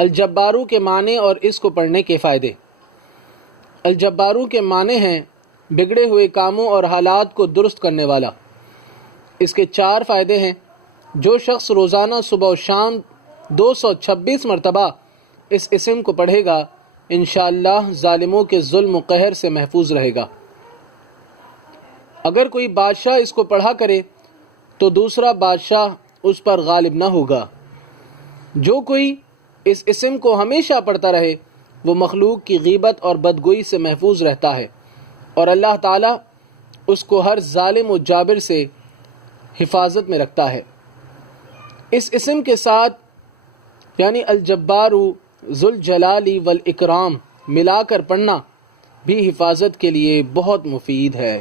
الجبارو کے معنی اور اس کو پڑھنے کے فائدے۔ الجبارو کے معنی ہیں بگڑے ہوئے کاموں اور حالات کو درست کرنے والا۔ اس کے 4 فائدے ہیں۔ جو شخص روزانہ صبح و شام 226 مرتبہ اس اسم کو پڑھے گا انشاءاللہ ظالموں کے ظلم و قہر سے محفوظ رہے گا۔ اگر کوئی بادشاہ اس کو پڑھا کرے تو دوسرا بادشاہ اس پر غالب نہ ہوگا۔ جو کوئی اس اسم کو ہمیشہ پڑھتا رہے وہ مخلوق کی غیبت اور بدگوئی سے محفوظ رہتا ہے، اور اللہ تعالیٰ اس کو ہر ظالم و جابر سے حفاظت میں رکھتا ہے۔ اس اسم کے ساتھ یعنی الجبار ذو الجلال والاکرام ملا کر پڑھنا بھی حفاظت کے لیے بہت مفید ہے۔